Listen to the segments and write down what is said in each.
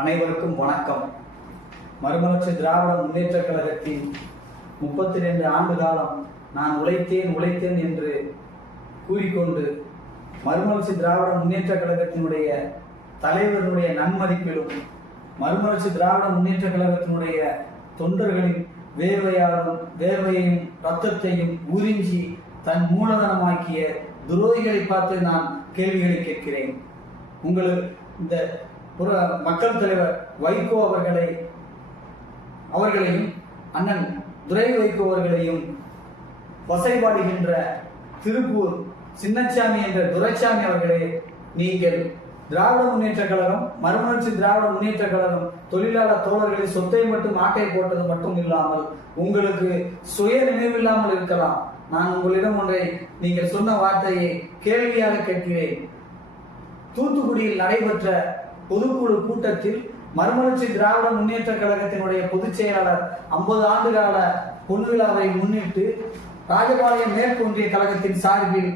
அனைவருக்கும் வணக்கம். மறுமலர்ச்சி திராவிட முன்னேற்ற கழகத்தின் முப்பத்தி ரெண்டு ஆண்டு காலம் நான் உழைத்தேன் உழைத்தேன் என்று கூறிக்கொண்டு மறுமலர்ச்சி திராவிட முன்னேற்ற கழகத்தினுடைய தலைவர்களுடைய நன்மதிப்பிலும் மறுமலர்ச்சி திராவிட முன்னேற்ற கழகத்தினுடைய தொண்டர்களின் வேர்வையாலும் வேர்வையையும் ரத்தத்தையும் உறிஞ்சி தன் மூலதனமாக்கிய துரோகிகளை பார்த்து நான் கேள்விகளை கேட்கிறேன். உங்களுக்கு இந்த புற மக்கள் தலைவர் வைகோ அவர்களை அவர்களையும் அண்ணன் துரை வைகோ அவர்களையும் வசைபாடுகின்ற திருப்பூர் சின்னச்சாமி என்ற துரைச்சாமி அவர்களே நீங்கள் திராவிட முன்னேற்ற கழகம் மறுமலர்ச்சி திராவிட முன்னேற்ற கழகம் தொழிலாளர் தோழர்களின் சொத்தை மட்டும் ஆட்டை போட்டது மட்டும் இல்லாமல் உங்களுக்கு சுய நினைவில்லாமல் இருக்கலாம். நான் உங்களிடம் ஒன்றை நீங்கள் சொன்ன வார்த்தையை கேள்வியாக கேட்கிறேன். தூத்துக்குடியில் நடைபெற்ற பொதுக்குழு கூட்டத்தில் மறுமலர்ச்சி திராவிட முன்னேற்ற கழகத்தினுடைய பொதுச் செயலாளர் ஐம்பது ஆண்டு கால பொன்விழாவை முன்னிட்டு ராஜபாளையம் மேற்கொன்றிய கழகத்தின் சார்பில்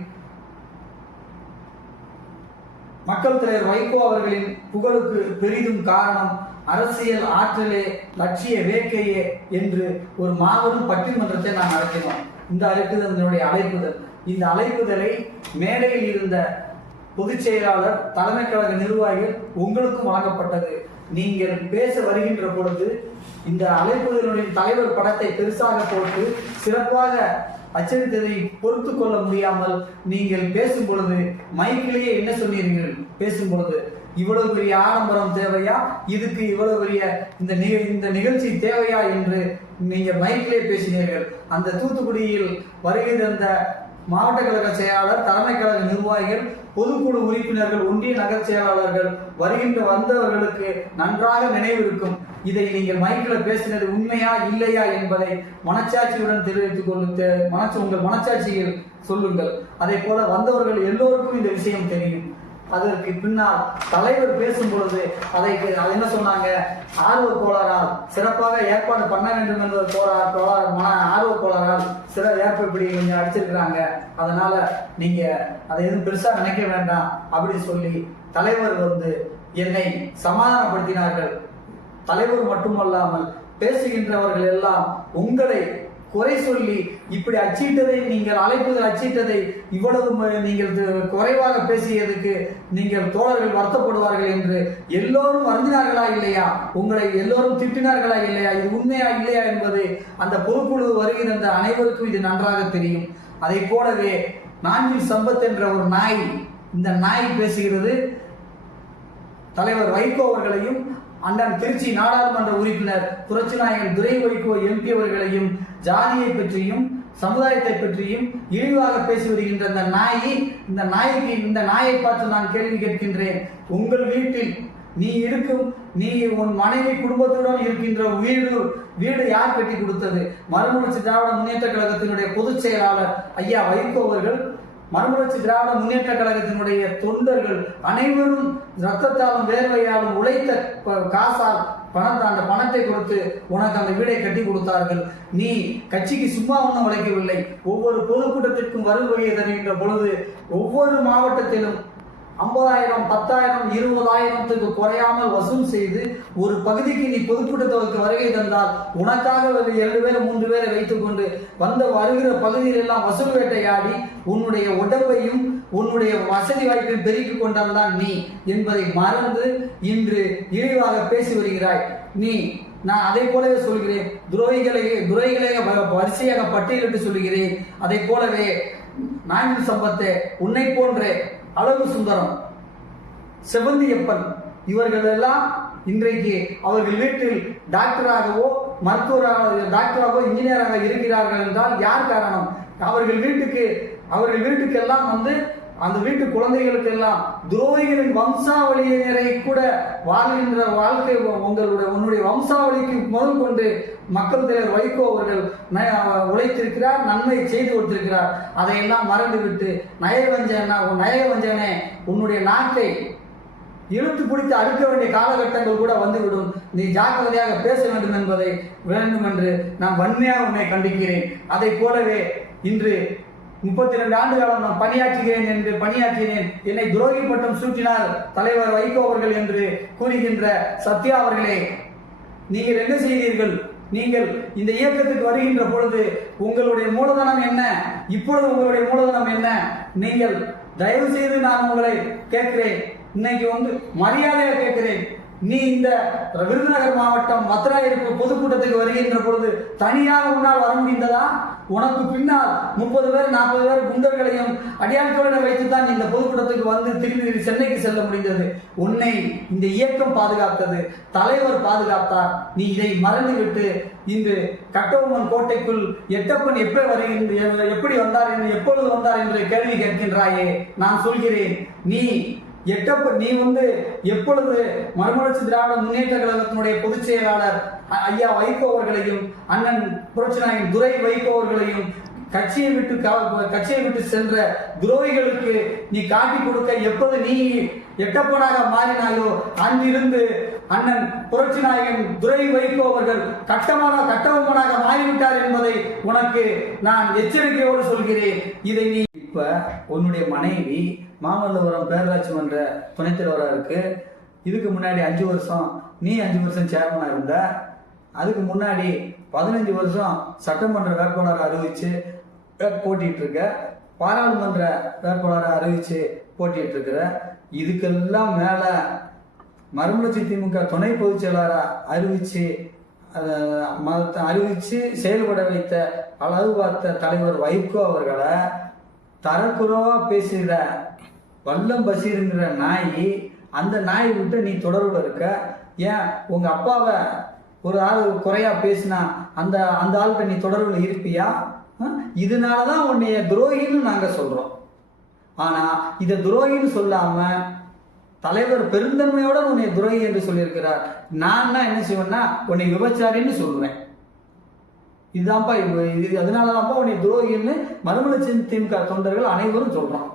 மக்கள் தலைவர் வைகோ அவர்களின் புகழுக்கு பெரிதும் காரணம் அரசியல் ஆற்றலே லட்சிய வேட்கையே என்று ஒரு மாபெரும் பட்டிமன்றத்தை நாம் நடத்தினோம் இந்த அழைப்புதனுடைய அழைப்புதல். இந்த அழைப்புதலை மேடையில் இருந்த பொதுச் செயலாளர் தலைமை கழக நிர்வாகிகள் உங்களுக்கும் வழங்கப்பட்டது. நீங்கள் பேச வருகின்ற பொழுது இந்த அழைப்புதலுடைய தலைவர் படத்தை பெருசாக போட்டு சிறப்பாக அச்சரித்ததை பொறுத்து கொள்ள முடியாமல் நீங்கள் பேசும் பொழுது மைக்கிலேயே என்ன சொன்னீர்கள்? பேசும் பொழுது இவ்வளவு பெரிய ஆடம்பரம் தேவையா? இதுக்கு இவ்வளவு பெரிய இந்த நிக இந்த நிகழ்ச்சி தேவையா? என்று நீங்க மைக்கிலே பேசினீர்கள். அந்த தூத்துக்குடியில் வருகின்ற மாவட்ட கழக செயலாளர் தலைமை கழக நிர்வாகிகள் பொதுக்குழு உறுப்பினர்கள் ஒன்றிய நகர் செயலாளர்கள் வருகின்ற வந்தவர்களுக்கு நன்றாக நினைவு இருக்கும் இதை நீங்கள் மைக்கில் பேசினது உண்மையா இல்லையா என்பதை மனச்சாட்சியுடன் தெரிவித்துக் கொண்டு மனச்சு உங்கள் மனச்சாட்சியில் சொல்லுங்கள். அதே போல வந்தவர்கள் எல்லோருக்கும் இந்த விஷயம் தெரியும். அதற்கு பின்னால் தலைவர் பேசும் பொழுது அதை என்ன சொன்னாங்க? ஆர்வ கோளாறால் சிறப்பாக ஏற்பாடு பண்ண வேண்டும் என்ற கோளாறு கோளாறு மன ஆர்வ கோளாறால் சிற ஏற்பாடு இப்படி கொஞ்சம் அடிச்சிருக்கிறாங்க. அதனால நீங்க அதை எதுவும் பெருசா நினைக்க வேண்டாம் அப்படின்னு சொல்லி தலைவர் வந்து என்னை சமாதானப்படுத்தினார்கள். தலைவர் மட்டுமல்லாமல் பேசுகின்றவர்கள் எல்லாம் உங்களை குறை சொல்லி இப்படி அச்சிட்டதை நீங்கள் அழைப்புதல் அச்சிட்டதை இவ்வளவு நீங்கள் குறைவாக பேசியதுக்கு நீங்கள் தோழர்கள் வருத்தப்படுவார்கள் என்று எல்லோரும் வருந்தினார்களா இல்லையா? உங்களை எல்லோரும் திட்டினார்களா இல்லையா? இது உண்மையா இல்லையா என்பது அந்த பொறுப்புழு வருகின்ற அனைவருக்கும் இது நன்றாக தெரியும். அதை போலவே நாஞ்சில் சம்பத் என்ற ஒரு நாய் இந்த நாய் பேசுகிறது. தலைவர் வைகோ அவர்களையும் அண்ணன் திருச்சி நாடாளுமன்ற உறுப்பினர் புரட்சி நாயகன் துரை வைகோ எம்பி அவர்களையும் ஜாதியை பற்றியும் சமுதாயத்தை பற்றியும் இழிவாக பேசி வருகின்ற இந்த நாயை இந்த நாய்க்கு இந்த நாயை பார்த்து நான் கேள்வி கேட்கின்றேன். உங்கள் வீட்டில் நீ இருக்கும் நீ உன் மனைவி குடும்பத்துடன் இருக்கின்ற வீடு வீடு யார் கட்டி கொடுத்தது? மறுமலர்ச்சி திராவிட முன்னேற்ற கழகத்தினுடைய பொதுச் செயலாளர் ஐயா வைகோ அவர்கள் மறுமலர்ச்சி திராவிட முன்னேற்ற கழகத்தினுடைய தொண்டர்கள் அனைவரும் ரத்தத்தாலும் வேர்வையாலும் உழைத்த காசால் பணத்தை அந்த பணத்தை கொடுத்து உனக்கு அந்த வீடை கட்டி கொடுத்தார்கள். நீ கட்சிக்கு சும்மா ஒன்றும் உழைக்கவில்லை. ஒவ்வொரு பொதுக்கூட்டத்திற்கும் வருகை தருகின்ற பொழுது ஒவ்வொரு மாவட்டத்திலும் ஐம்பதாயிரம் பத்தாயிரம் இருபதாயிரத்துக்கு குறையாமல் வசூல் செய்து ஒரு பகுதிக்கு நீ பொதுக்கூட்டத்திற்கு வருகை தந்தால் உனக்காக ஒரு இரண்டு பேர் மூன்று பேரை வைத்துக்கொண்டு வந்த வருகிற பகுதியில் எல்லாம் வசூல் வேட்டையாடி உன்னுடைய உடம்பையும் உன்னுடைய வசதி வாய்ப்பையும் பெருக்கிக் கொண்டவன்தான் நீ என்பதை மறந்து இன்று இழிவாக பேசி வருகிறாய். நீ நான் அதை போலவே சொல்கிறேன். துரோகிகளை துரோகிகளை வ- வரிசையாக பட்டியலிட்டு சொல்கிறேன். அதை போலவே நாஞ்சில் சம்பத்தை உன்னை போன்றே அழகு சுந்தரம் செவந்தியப்பன் இவர்கள் எல்லாம் இன்றைக்கு அவர்கள் வீட்டில் டாக்டராகவோ மருத்துவராக டாக்டராகவோ இன்ஜினியராக இருக்கிறார்கள் என்றால் யார் காரணம்? அவர்கள் வீட்டுக்கு அவர்கள் வீட்டுக்கெல்லாம் வந்து அந்த வீட்டு குழந்தைகளுக்கு எல்லாம் துரோகிகளின் வம்சாவளியினரை கூட வாழ்கின்ற வாழ்க்கை உங்களுடைய உன்னுடைய வம்சாவளிக்கு முதல் கொண்டு மக்கள் தலைவர் வைகோ அவர்கள் உழைத்திருக்கிறார் நன்மை செய்து கொடுத்திருக்கிறார். அதையெல்லாம் மறந்துவிட்டு நயவஞ்சனா நயவஞ்சனே உன்னுடைய நாட்டை இழுத்து பிடித்து அறுக்க வேண்டிய காலகட்டங்கள் கூட வந்துவிடும். நீ ஜாக்கிரதையாக பேச வேண்டும் என்பதை வேண்டும் என்று நான் வன்மையாக உன்னை கண்டிக்கிறேன். அதை போலவே இன்று முப்பத்தி ரெண்டு ஆண்டு காலம் நான் பணியாற்றுகிறேன் என்று பணியாற்றினேன். என்னை துரோகி பட்டம் சூட்டினார் தலைவர் வைகோ அவர்கள் என்று கூறுகின்ற சத்யா அவர்களே நீங்கள் என்ன செய்தீர்கள்? நீங்கள் இந்த இயக்கத்துக்கு வருகின்ற பொழுது உங்களுடைய மூலதனம் என்ன? இப்பொழுது உங்களுடைய மூலதனம் என்ன? நீங்கள் தயவு செய்து நான் உங்களை கேட்கிறேன். இன்னைக்கு வந்து மரியாதையா கேட்கிறேன். நீ இந்த விருதுநகர் மாவட்டம் மதுராயிருப்பு பொதுக்கூட்டத்துக்கு வருகின்ற பொழுது தனியாக உன்னால் வர முடிந்ததா? உனக்கு பின்னால் முப்பது பேர் நாற்பது பேர் குண்டர்களையும் அடியாட்களை வைத்து தான் இந்த பொதுக்கூட்டத்துக்கு வந்து திரும்பி சென்னைக்கு செல்ல முடிந்தது. உன்னை இந்த இயக்கம் பாதுகாத்தது. தலைவர் பாதுகாத்தார். நீ இதை மறந்துவிட்டு இன்று கட்டபொம்மன் கோட்டைக்குள் எட்டப்பன் எப்போ வருகின்ற எப்படி வந்தார் என்று எப்பொழுது வந்தார் என்று கேள்வி கேட்கின்றாயே. நான் சொல்கிறேன். நீ எட்டப்ப நீ வந்து எப்பொழுது மறுமலர்ச்சி திராவிட முன்னேற்ற கழகத்தினுடைய பொதுச் செயலாளர் ஐயா வைகோ அவர்களையும் அண்ணன் புரட்சிநாயகன் துரை வைகோ அவர்களையும் கட்சியை விட்டு கட்சியை விட்டு சென்ற துரோகிகளுக்கு நீ காட்டி கொடுக்க எப்போது நீ எட்டப்பனாக மாறினாயோ அன்றிருந்து அண்ணன் புரட்சி நாயகன் துரை வைகோ அவர்கள் கட்டமான கட்டபொம்மனாக மாறிவிட்டார் என்பதை உனக்கு நான் எச்சரிக்கையோடு சொல்கிறேன். இதை நீ இப்போ உன்னுடைய மனைவி மாமல்லபுரம் பேரூராட்சி மன்ற துணைத் தலைவராக இருக்கு. இதுக்கு முன்னாடி அஞ்சு வருஷம் நீ அஞ்சு வருஷம் சேர்மனா இருந்த. அதுக்கு முன்னாடி பதினஞ்சு வருஷம் சட்டமன்ற வேட்பாளரை அறிவிச்சு போட்டிகிட்டு போட்டிட்டு இருக்க. பாராளுமன்ற வேட்பாளரை அறிவிச்சு போட்டிட்டு இருக்கிற. இதுக்கெல்லாம் மேலே மறுமலர்ச்சி திமுக துணை பொதுச் அறிவித்து அறிவிச்சு மதத்தை அறிவிச்சு செயல்பட வைத்த அளவு பார்த்த தலைவர் வைகோ அவர்களை தரக்குறவா பேசுகிற வல்லம் பசீருங்கிற நாய் அந்த நாய் விட்டு நீ தொடர்பில் இருக்க. ஏன்? உங்க அப்பாவை ஒரு ஆள் குறையா பேசினா அந்த அந்த ஆள்கிட்ட நீ தொடர்பில் இருப்பியா? இதனால தான் உன்னைய துரோகின்னு நாங்கள் சொல்றோம். ஆனா இதை துரோகின்னு சொல்லாம தலைவர் பெருந்தன்மையோட உன்னை துரோகி என்று சொல்லியிருக்கிறார். நான் என்ன செய்வேன்னா உன்னை விபச்சாரின்னு சொல்லுவேன் இதுதான்ப்பா இது இது அதனாலதான்ப்பா உன்னை துரோகின்னு மறுமலர்ச்சி திமுக தொண்டர்கள் அனைவரும் சொல்கிறான்